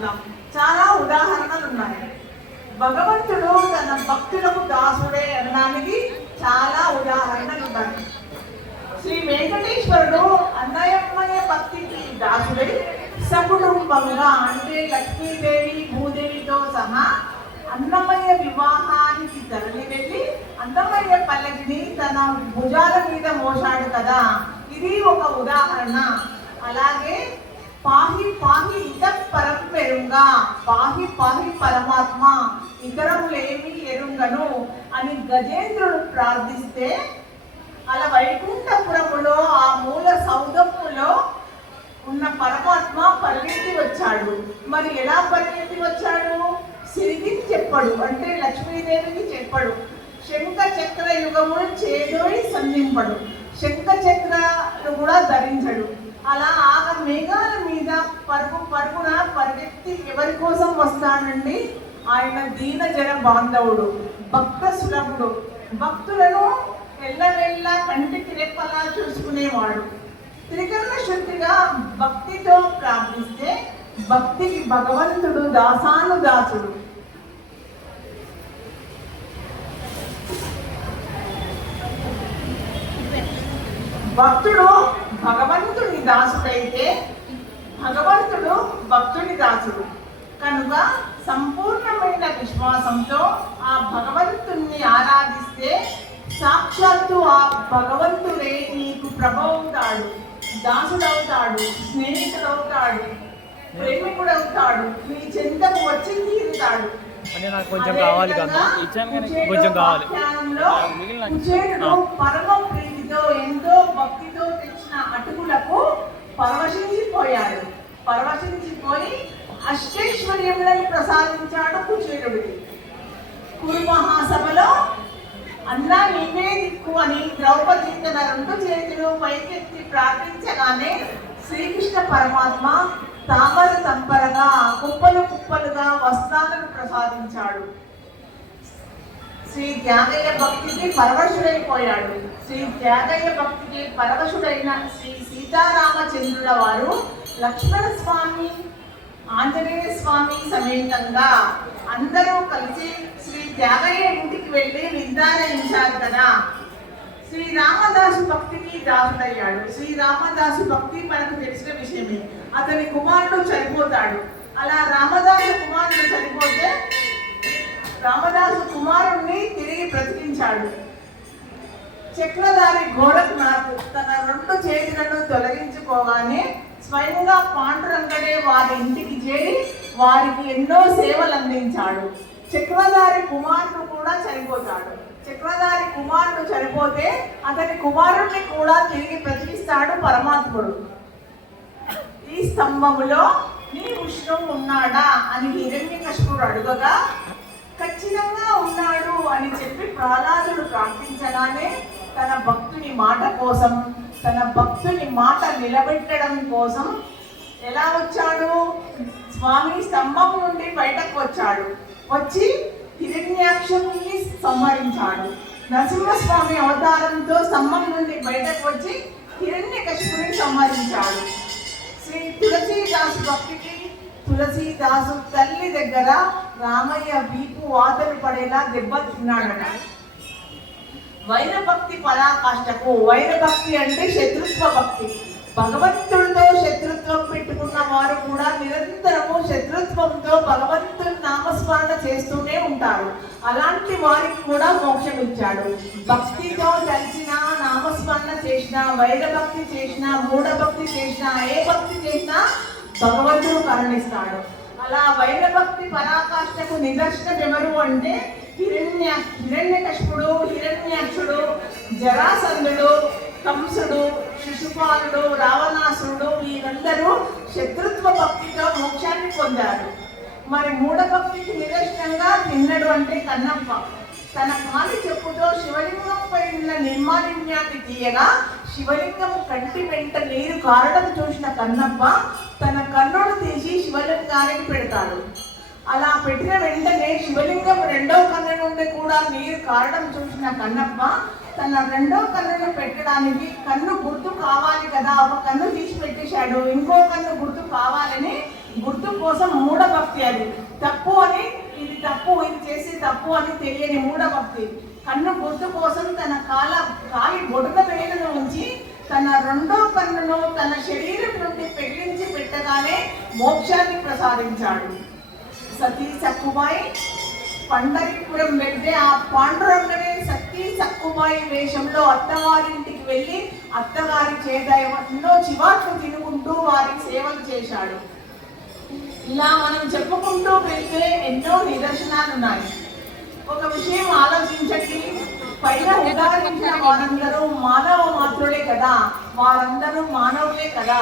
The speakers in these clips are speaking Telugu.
చెప్పుకుందాం. చాలా ఉదాహరణలు ఉన్నాయి. భగవంతుడు తన భక్తులకు దాసుడే అనడానికి చాలా ఉదాహరణలు ఉన్నాయి. శ్రీ వెంకటేశ్వరుడు అన్నయమ్మయ్య భక్తికి దాసుడై సకుటుంబంగా అంటే లక్ష్మీదేవి భూదేవితో సహా అన్నమయ్య వివాహానికి తరలి వెళ్ళి అన్నమయ్య పల్లకిని తన భుజాల మీద మోసాడు కదా, ఇది ఒక ఉదాహరణ. అలాగే పాహి పాహి ఇతర పరం పెరుంగా, పాహి పాహి పరమాత్మ ఇతరములేమి ఎరుంగను అని గజేంద్రుడు ప్రార్థిస్తే అలా వైకుంఠపురములో ఆ మూల సౌధములో ఉన్న పరమాత్మ పరిగెత్తి వచ్చాడు. మరి ఎలా పరిగెత్తి వచ్చాడు? సిరిగికి చెప్పడు, అంటే లక్ష్మీదేవికి చెప్పడు. శంఖ చక్ర యుగములు చేదోయి సంధింపడు, శంఖ చక్రాలు కూడా ధరించడు. అలా ఆగ మేఘాల మీద పరుగున పరిగెత్తి ఎవరి కోసం వస్తాడండి? ఆయన దీన జన బాంధవుడు, భక్త సులభుడు, భక్తులను ఎల్లవెల్ల కంటికి రెప్పలా చూసుకునేవాడు. త్రికరణ శుద్ధిగా భక్తితో ప్రార్థిస్తే భక్తికి భగవంతుడు దాసానుదాసుడు. భక్తుడు భగవంతుని దాసుడైతే భగవంతుడు భక్తుని దాసుడు కనుక సంపూర్ణమైన విశ్వాసంతో ఆ భగవంతుణ్ణి ఆరాధిస్తే సాక్షాత్తు ఆ భగవంతుడే నీకు ప్రభువుతాడు, దాసుడవుతాడు, స్నేహితుడవుతాడు, ప్రేమికుడవుతాడు, నీ చెంతకు వచ్చి తీరుతాడు. పరమ ప్రీతితో ఎంతో భక్తితో తెచ్చిన అటుకులకు పరవశించిపోయాడు. పరవశించిపోయి అష్టైశ్వర్యములను ప్రసాదించాడు కుచేరుడికి. కురు మహాసభలో అన్నా నీవే దిక్కు అని ద్రౌపది తన రెండు చేతులు పైకెత్తి ప్రార్థించగానే శ్రీకృష్ణ పరమాత్మ తామర తంపరగా కుప్పలు కుప్పలుగా వస్త్రాలను ప్రసాదించాడు. శ్రీ త్యాగయ్య భక్తికి పరవశుడైపోయాడు. శ్రీ త్యాగయ్య భక్తికి పరవశుడైన శ్రీ సీతారామచంద్రుల వారు లక్ష్మణ స్వామి ఆంజనేయ స్వామి సమేతంగా అందరూ కలిసి శ్రీ త్యాగయ్య ఇంటికి వెళ్ళి విందారయించారు కదా. శ్రీ రామదాసు భక్తికి దాసుడయ్యాడు. శ్రీ రామదాసు భక్తి మనకు తెలిసిన విషయమే. అతని కుమారుడు చనిపోతాడు. అలా రామదాసు కుమారుడు చనిపోతే రామదాసు కుమారుణ్ణి తిరిగి బ్రతికించాడు. చక్రధారి గోరఖ్నాథ్ తన రెండు చేతులను తొలగించుకోగానే స్వయంగా పాండురంగడే వారి ఇంటికి చేరి వారికి ఎన్నో సేవలు అందించాడు. చక్రధారి కుమారుడు కూడా చనిపోతాడు. చక్రధారి కుమారుడు చనిపోతే అతని కుమారుడిని కూడా తిరిగి బ్రతికిస్తాడు పరమాత్ముడు. ఈ స్తంభములో నీ విష్ణువు ఉన్నాడా అని హిరణ్యకశిపుడు అడుగగా ఖచ్చితంగా ఉన్నాడు అని చెప్పి ప్రహ్లాదుడు ప్రార్థించగానే తన భక్తుని మాట కోసం, తన భక్తుని మాట నిలబెట్టడం కోసం ఎలా వచ్చాడు? స్వామి స్తంభం నుండి బయటకు వచ్చాడు. వచ్చి హిరణ్యాక్షుని సంహరించాడు. నరసింహస్వామి అవతారంతో స్తంభం నుండి బయటకు వచ్చి హిరణ్యకశిపుని సంహరించాడు. శ్రీ తులసీదాసు భక్తికి తులసీదాసు తల్లి దగ్గర రామయ్య వీపు వాతలు పడేలా దెబ్బ తిన్నాడట. వైరభక్తి పరాకాష్ఠకు, వైరభక్తి అంటే శత్రుత్వ భక్తి. భగవంతుడితో శత్రుత్వం పెట్టుకున్న వారు కూడా నిరంతరము శత్రుత్వంతో భగవంతుని నామస్మరణ చేస్తూనే ఉంటారు. అలాంటి వారికి కూడా మోక్షం ఇచ్చాడు. భక్తితో కలిసిన నామస్మరణ చేసినా, వైరభక్తి చేసినా, మూఢభక్తి చేసినా, ఏ భక్తి చేసినా భగవంతుడు కరుణిస్తాడు. అలా వైరభక్తి పరాకాష్ఠకు నిదర్శనం ఎవరు అంటే హిరణ్యకశిపుడు, హిరణ్యాక్షుడు, జరాసంధుడు, కంసుడు, శిశుపాలుడు, రావణాసురుడు వీరందరూ శత్రుత్వ భక్తితో మోక్షాన్ని పొందారు. మరి మూఢభక్తికి నిదర్శనంగా తిన్నడు అంటే కన్నప్ప. తన కాలి చెప్పుతో శివలింగంపై ఉన్న నిర్మాలిన్యాన్ని తీయగా శివలింగం కంటి వెంట నీరు కారడం చూసిన కన్నప్ప తన కన్నును తీసి శివలింగానికి పెడతాడు. అలా పెట్టిన వెంటనే శివలింగం రెండో కన్ను నుండి కూడా నీరు కారడం చూసిన కన్నప్ప తన రెండో కన్నును పెట్టడానికి కన్ను గుర్తు కావాలి కదా, ఒక కన్ను తీసి పెట్టేశాడు, ఇంకో కన్ను గుర్తు కావాలని గుర్తు కోసం మూఢభక్తి. అది తప్పు అని, ఇది తప్పు, ఇది చేసి తప్పు అని తెలియని మూఢభక్తి. కన్ను గుర్తు కోసం తన కాలి బొడత వేలును ఉంచి తన రెండో కన్నును తన శరీరం నుండి పెగిలించి పెట్టగానే మోక్షాన్ని ప్రసాదించాడు. సతీ సక్కుబాయి పండరిపురం వెళ్తే ఆ పాండురంగనే సతీ సక్కుబాయి వేషంలో అత్తవారింటికి వెళ్ళి అత్తగారి చేత ఎన్నో చివాట్లు తినుకుంటూ వారికి సేవలు చేశాడు. ఇలా మనం చెప్పుకుంటూ వెళ్తే ఎన్నో నిదర్శనాలు ఉన్నాయి. ఒక విషయం ఆలోచించండి, పైన ఉదాహరించిన వారందరూ మానవ మాత్రులే కదా, వారందరూ మానవులే కదా,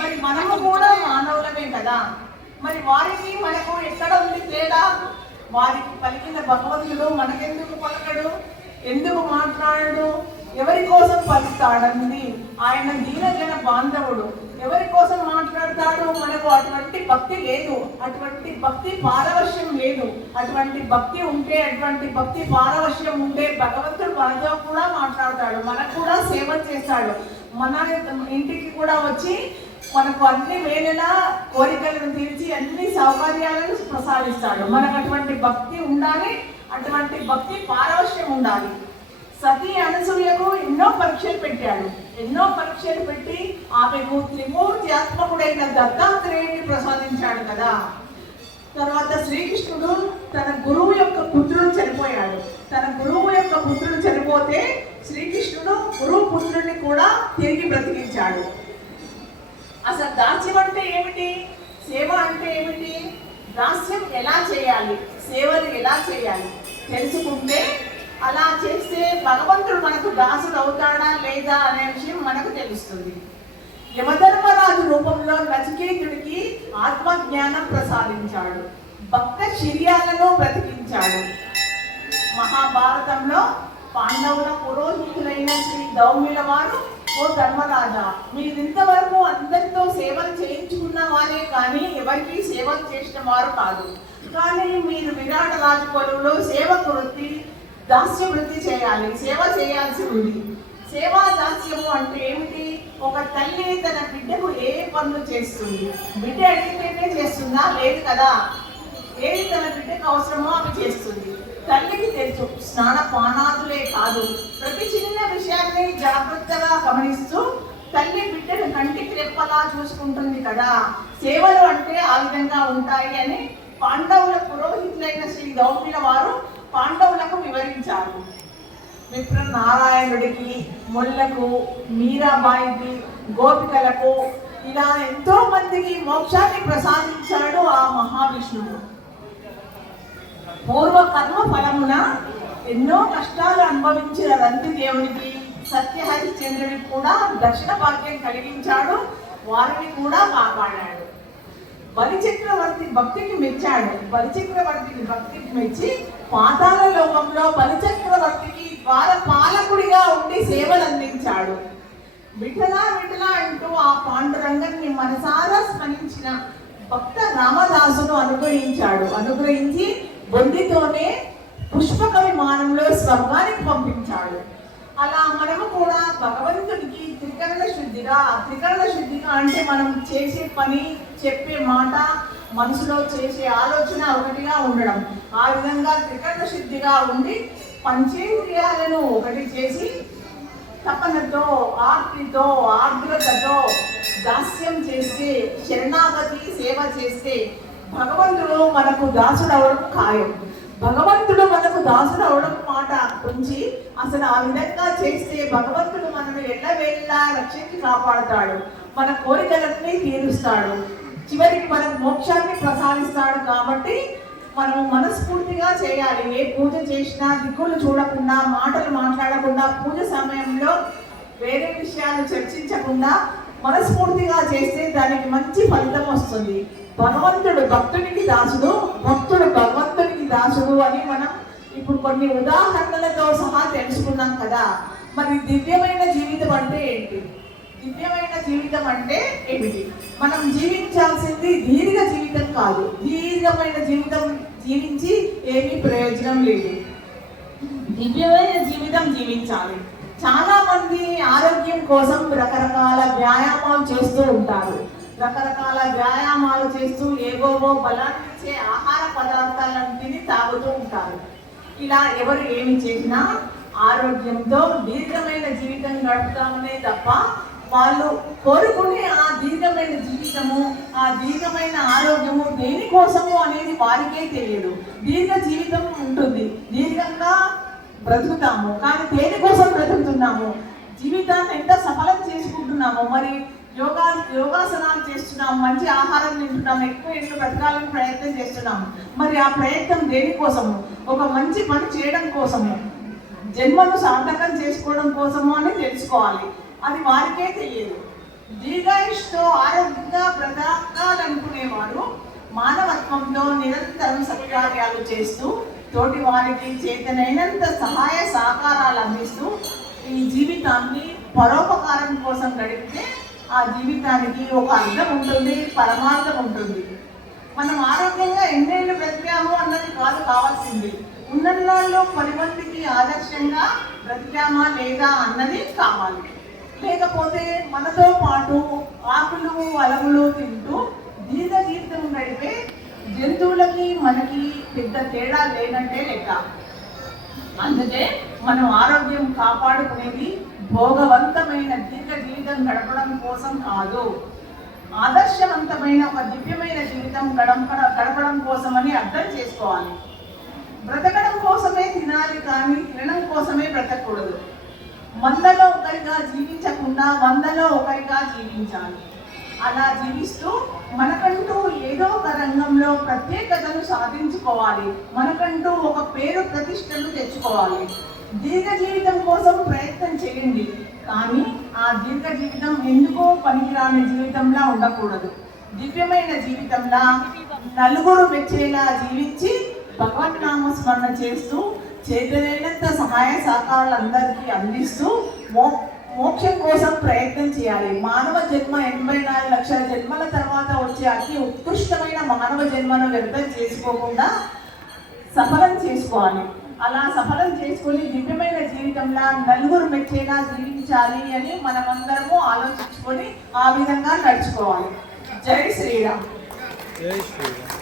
మరి మనము కూడా మానవులమే కదా. మరి వారికి మనకు ఎక్కడ ఉంది తేడా? వారికి పలికిన భగవంతుడు మనకెందుకు పలకడు? ఎందుకు మాట్లాడడు? ఎవరి కోసం పలుకుతాడండి? ఆయన దీనజన బాంధవుడు. ఎవరి కోసం మాట్లాడతాడు? మనకు అటువంటి భక్తి లేదు, అటువంటి భక్తి పారవశ్యం లేదు. అటువంటి భక్తి ఉంటే, అటువంటి భక్తి పారవశ్యం ఉంటే భగవంతుడు మనతో కూడా మాట్లాడతాడు, మనకు కూడా సేవ చేస్తాడు, మన ఇంటికి కూడా వచ్చి మనకు అన్ని వేళలా కోరికలను తీర్చి అన్ని సౌకర్యాలను ప్రసాదిస్తాడు. మనకు అటువంటి భక్తి ఉండాలి, అటువంటి భక్తి పారవశ్యం ఉండాలి. సతీ అనసూయకు ఎన్నో పరీక్షలు పెట్టాడు. ఎన్నో పరీక్షలు పెట్టి ఆమెకు త్రిమూర్త్యాత్మకుడైన దత్తాత్రేయుని ప్రసాదించాడు కదా. తర్వాత శ్రీకృష్ణుడు తన గురువు యొక్క పుత్రుడు చనిపోయాడు. తన గురువు యొక్క పుత్రుడు చనిపోతే శ్రీకృష్ణుడు గురువు పుత్రుడిని కూడా తిరిగి బ్రతికించాడు. అసలు దాస్యం అంటే ఏమిటి? సేవ అంటే ఏమిటి? దాస్యం ఎలా చేయాలి, సేవలు ఎలా చేయాలి తెలుసుకుంటే, అలా చేస్తే భగవంతుడు మనకు దాసుడు అవుతాడా లేదా అనే విషయం మనకు తెలుస్తుంది. యమధర్మరాజు రూపంలో నచికేతుడికి ఆత్మజ్ఞానం ప్రసాదించాడు, భక్త శిర్యాలను బ్రతికించాడు. మహాభారతంలో పాండవుల పురోహితులైన శ్రీ దౌమ్యుల వారు, ఓ ధర్మరాజా, మీరింతవరకు అందరితో సేవలు చేయించుకున్న వారే కానీ ఎవరికి సేవలు చేసిన వారు కాదు. కానీ మీరు విరాట రాజు కొలువులో సేవకు వృత్తి, దాస్య వృత్తి చేయాలి, సేవ చేయాల్సి ఉంది. సేవా దాస్యము అంటే ఏమిటి? ఒక తల్లి తన బిడ్డకు ఏ పనులు చేస్తుంది? బిడ్డ అడిగితేనే చేస్తుందా? లేదు కదా. ఏది తన బిడ్డకు అవసరమో అవి చేస్తుంది. తల్లికి తెలుసు, స్నాన పానాదులే కాదు, ప్రతి చిన్న విషయాన్ని జాగ్రత్తగా గమనిస్తూ తల్లి బిడ్డను కంటికి రెప్పలా చూసుకుంటుంది కదా. సేవలు అంటే ఆ విధంగా ఉంటాయి అని పాండవుల పురోహితులైన శ్రీ దౌమ్యుల వారు పాండవులకు వివరించారు. మిత్ర నారాయణుడికి, ముళ్లకు, మీరాబాయికి, గోపికలకు, ఇలా ఎంతో మందికి మోక్షాన్ని ప్రసాదించాడు ఆ మహావిష్ణువు. పూర్వ కర్మ ఫలమున ఎన్నో కష్టాలు అనుభవించిన రంతి దేవునికి, సత్యహరిశ్చంద్రుడికి కూడా దక్షిణ భాగ్యం కలిగించాడు, వారిని కూడా కాపాడాడు. బలిచక్రవర్తి భక్తికి మెచ్చాడు. బలిచక్రవర్తికి భక్తికి మెచ్చి పాతాళ లోకంలో బలిచక్రవర్తికి పాలకుడిగా ఉండి సేవలు అందించాడు. విఠలా విఠలా అంటూ ఆ పాండురంగన్ని మనసారా స్మరించిన భక్త రామదాసును అనుగ్రహించి బొందితోనే పుష్పక విమానంలో స్వర్గానికి పంపించాడు. అలా మనము కూడా భగవంతుడికి త్రికరణ శుద్ధిగా అంటే మనం చేసే పని, చెప్పే మాట, మనసులో చేసే ఆలోచన ఒకటిగా ఉండడం, ఆ విధంగా త్రికరణ శుద్ధిగా ఉండి పంచేంద్రియాలను ఒకటి చేసి తపనతో, ఆర్తితో, ఆర్ద్రతతో దాస్యం చేస్తే, శరణాగతి సేవ చేస్తే భగవంతుడు మనకు దాసుడు అవడం ఖాయం. భగవంతుడు మనకు దాసుడు అవడం మాట ఉంచి అసలు ఆ విధంగా చేస్తే భగవంతుడు మనను ఎల్లవేళలా రక్షించి కాపాడుతాడు, మన కోరికలన్నీ తీరుస్తాడు, చివరికి మనకు మోక్షాన్ని ప్రసాదిస్తాడు. కాబట్టి మనము మనస్ఫూర్తిగా చేయాలి. ఏ పూజ చేసినా దిక్కులు చూడకుండా, మాటలు మాట్లాడకుండా, పూజ సమయంలో వేరే విషయాలు చర్చించకుండా మనస్ఫూర్తిగా చేస్తే దానికి మంచి ఫలితం వస్తుంది. భగవంతుడు భక్తునికి దాసుడు, భక్తుడు భగవంతునికి దాసుడు అని మనం ఇప్పుడు కొన్ని ఉదాహరణలతో సహా తెలుసుకున్నాం కదా. మరి దివ్యమైన జీవితం అంటే ఏంటి? దివ్యమైన జీవితం అంటే ఏమిటి? మనం జీవించాల్సింది దీర్ఘ జీవితం కాదు. దీర్ఘమైన జీవితం జీవించి ఏమీ ప్రయోజనం లేదు. దివ్యమైన జీవితం జీవించాలి. చాలా మంది ఆరోగ్యం కోసం రకరకాల వ్యాయామాలు చేస్తూ ఉంటారు, రకరకాల వ్యాయామాలు చేస్తూ ఏవోవో బలాన్ని ఇచ్చే ఆహార పదార్థాలన్నింటినీ తాగుతూ ఉంటారు. ఇలా ఎవరు ఏమి చేసినా ఆరోగ్యంతో దీర్ఘమైన జీవితం గడుపుతామనే తప్ప వాళ్ళు కోరుకునే ఆ దీర్ఘమైన జీవితము, ఆ దీర్ఘమైన ఆరోగ్యము దేనికోసము అనేది వారికే తెలియదు. దీర్ఘ జీవితం ఉంటుంది, దీర్ఘంగా బ్రతుకుతాము, కానీ దేనికోసం బ్రతుకుతున్నాము, జీవితాన్ని ఎంత సఫలం చేసుకుంటున్నాము, మరి యోగాసనాలు చేస్తున్నాం, మంచి ఆహారం తింటున్నాం, ఎక్కువ ఏళ్ళు బ్రతకాలని ప్రయత్నం చేస్తున్నాము. మరి ఆ ప్రయత్నం దేనికోసము? ఒక మంచి పని చేయడం కోసము, జన్మను సార్థకం చేసుకోవడం కోసము అని తెలుసుకోవాలి. అది వారికే తెలియదు. దీర్ఘాయుష్తో ఆరోగ్యంగా బ్రతకాలనుకునేవారు మానవత్వంతో నిరంతరం సత్కార్యాలు చేస్తూ తోటి వారికి చేతనైనంత సహాయ సహకారాలు అందిస్తూ ఈ జీవితాన్ని పరోపకారం కోసం గడిపితే ఆ జీవితానికి ఒక అర్థం ఉంటుంది, పరమార్థం ఉంటుంది. మనం ఆరోగ్యంగా ఎన్నేళ్ళు బ్రతికాము అన్నది కాదు కావాల్సింది, ఉన్నన్నాళ్ళు 10 మందికి ఆదర్శంగా బ్రతికామా లేదా అన్నది కావాలి. లేకపోతే మనతో పాటు ఆకులు అలములు తింటూ దీర్ఘ జీవితం గడిపే జంతువులకి మనకి పెద్ద తేడా లేనట్టే లెక్క. అందుకే మనం ఆరోగ్యం కాపాడుకునేది భోగవంతమైన దీర్ఘ జీవితం గడపడం కోసం కాదు, ఆదర్శవంతమైన ఒక దివ్యమైన జీవితం గడపడం కోసమని అర్థం చేసుకోవాలి. బ్రతకడం కోసమే తినాలి, కానీ తినడం కోసమే బ్రతకూడదు. 100లో ఒకరిగా జీవించకుండా 100లో ఒకరిగా జీవించాలి. అలా జీవిస్తూ మనకంటూ ఏదో ఒక రంగంలో ప్రత్యేకతను సాధించుకోవాలి, మనకంటూ ఒక పేరు ప్రతిష్టలు తెచ్చుకోవాలి. దీర్ఘ జీవితం కోసం ప్రయత్నం చేయండి, కానీ ఆ దీర్ఘ జీవితం ఎందుకో పనికిరాని జీవితంలా ఉండకూడదు. దివ్యమైన జీవితంలా నలుగురు మెచ్చేలా జీవించి భగవన్నామ స్మరణ చేస్తూ చేతనైనంత సహాయ సహకారాలు అందరికీ అందిస్తూ మోక్షం కోసం ప్రయత్నం చేయాలి. మానవ జన్మ 84 లక్షల జన్మల తర్వాత వచ్చే అతి ఉత్కృష్టమైన మానవ జన్మను వ్యర్థం చేసుకోకుండా సఫలం చేసుకోవాలి. అలా సఫలం చేసుకొని దివ్యమైన జీవితంలో నలుగురు మెచ్చేలా జీవించాలి అని మనమందరము ఆలోచించుకొని ఆ విధంగా నడుచుకోవాలి. జై శ్రీరామ్. జై శ్రీరామ్.